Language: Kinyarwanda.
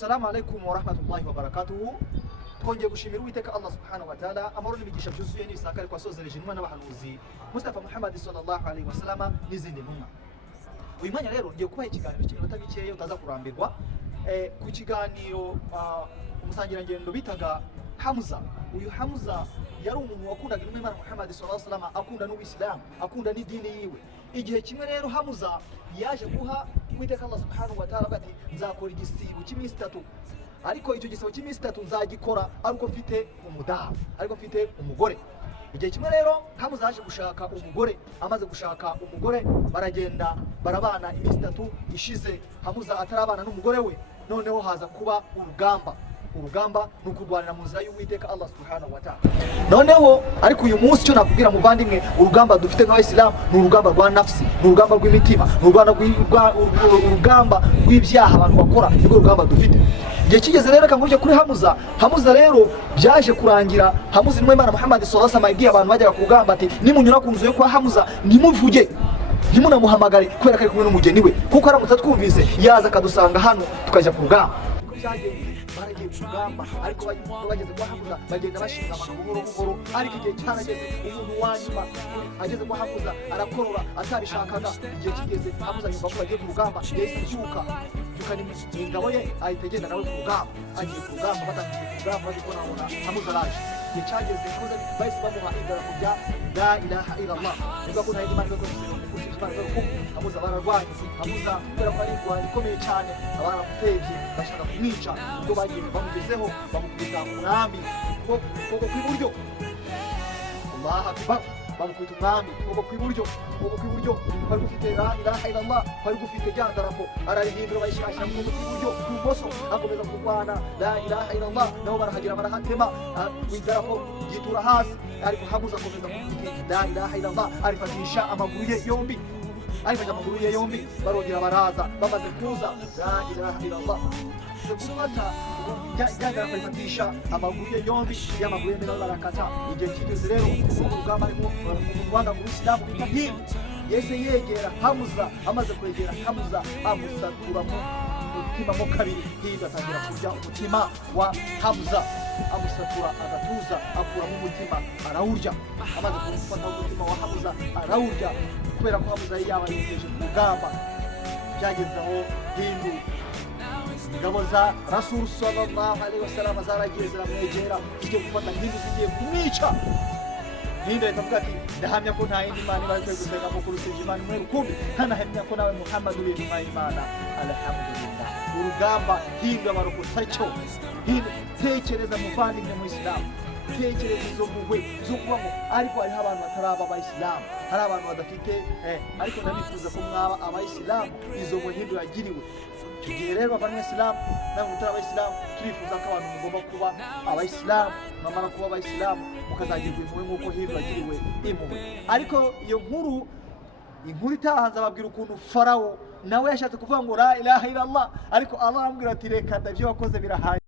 Assalamu alaikum wa rahmatullahi wa barakatuhu. Twongeye gushimira Uwiteka Allah subhanahu wa ta'ala amahoro n'imigisha byuzuye n'isakare kwa sozereje intumwa n'abahanuzi Mustafa Muhammad sallallahu alaihi wasallam n'izindi ntumwa. Uyu mwanya rero ngiye kubaha ikiganiro cy'iminota mikeya utaza kurambirwa ku kiganiro umusangirangendo bitaga Hamuza. Uyu Hamuza yari umuntu wakundaga intumwa Muhammad sallallahu alaihi wasallam, akunda n'Ubuislamu, akunda n'idini yiwe. Igihe kimwe rero Hamuza yaje guha Uwiteka Allah subhanahu wa ta'ala bati nzakora igisibo cy'iminsi 3, ariko icyo gisabo cy'iminsi 3 nzagikora ariko mfite umudamu, ariko mfite umugore. Igihe kimwe rero Hamuza yaje gushaka umugore, amaze gushaka umugore baragenda barabana iminsi 3 ishize Hamuza atarabana n'umugore we. Noneho haza kuba urugamba nukurwanira mu nzira y'Uwiteka Allah subhanahu wa ta'ala. Noneho ariko uyu munsi cyo nakubwira muvandimwe, urugamba dufite nk'Abayisilamu ni urugamba rwa nafsi, ni urugamba rw'imitima, ni urugamba rw'ibyaha abantu bakora, nibwo urugamba dufite. Igihe kigeze rero kankurije kuri Hamuza rero byaje kurangira Hamuza n'Imana Muhammad sallallahu alaihi wasallam igiye abantu bajyaga ku rugamba ati nimunyura ku nzu yo kwa Hamuza nimuvuge, ntimunamuhamagare kubera ko ari kumwe n'umugeni we, kuko aramutse twumvise yaza akadusanga hano tukajya ku rugamba. Baragiye ku rugamba ariko bageze kwa Hamuza bagenda bashinga buhoro buhoro, ariko igihe cyarageze umuntu wanyuma ageze kwa Hamuza arakorora atabishakaga. Igihe kigeze Hamuza yumva ko bagiye ku rugamba, yahise abyuka tukani ingabo ye ahita agenda nawe ku rugamba. Agiye ku rugamba batangiye ku rugamba ariko nabona Hamuza araje. Igihe cyageze Hamuza bahise bamuha idarapo rya la ilaha illallah, niba ko nta yindi mana yo Hamuza bararwanye. Hamuza kubera ko ari indwara ikomeye cyane, abaramutevye bashaka kumwica, ubwo bagiye bamugezeho bamukubita umwami ukuboko kw'iburyo. Allahu akbar. Bamukubita umwami ukuboko kw'iburyo kwari gufite la ilaha illallah, kwari gufite rya darapo ararihindura bayishasha mu kuboko kw'iburyo kw'ibumoso, akomeza kurwana la ilaha illallah. Nabo barahagira barahatema idarapo yitura hasi, ariko Hamuza akomeza kuvuga la ilaha illallah, arifatisha amaguru ye yombi, barongera baraza bamaze kuza la ilaha illallah gufata yagara kwifatisha amaguru ye yombi, y'amaguru ye barakata. Igihe kigeze rero urugamba ariko mu Rwanda mu Islam bitahiye yese yegera Hamuza, amaze kwegera Hamuza amusatura mu mutima mo kabiri, hinda atangira kurya umutima wa Hamuza, amusatura agatuza akura mu mutima arawurya. Amaze gufata umutima wa Hamuza arawurya kubera ko Hamuza yaba yegeje ku rugamba. Byageze aho hindu ingabo za Rasul sallallahu alaihi wasallam zaragiye ziramwegera, zigiye gufata hindu zigiye kumwica. Hindu ikavuga ati ndahamya ko nta yindi mana bari gusenga mu kurusije Imana imwe rukumbi, kanahamya ko nawe Muhammad uri Imana. Alhamdulillah. Urugamba hindu abarokotsa cyo. Hindu tekereza muvandimwe mu Islam, tekereza izo mpuhwe zo kubamo, ariko hari abantu bataraba Abayisilamu, hari abantu badafite ariko ndabifuza ko mwaba Abayisilamu izo mpuhwe hindu yagiriwe. Tugiye rero bavanywe Islam namwe mutari Abayisilamu, turifuza ko abantu mugomba kuba Abayisilamu, mwamara kuba Abayisilamu mukazagirwa impuhwe nk'uko hindu yagiriwe impuhwe. Ariko iyo inkuru itahanze ababwira ukuntu Farawo nawe yashatse kuvuga ngo la ilaha illallah, ariko Allah aramubwira ati reka ndavyo wakoze birahagije.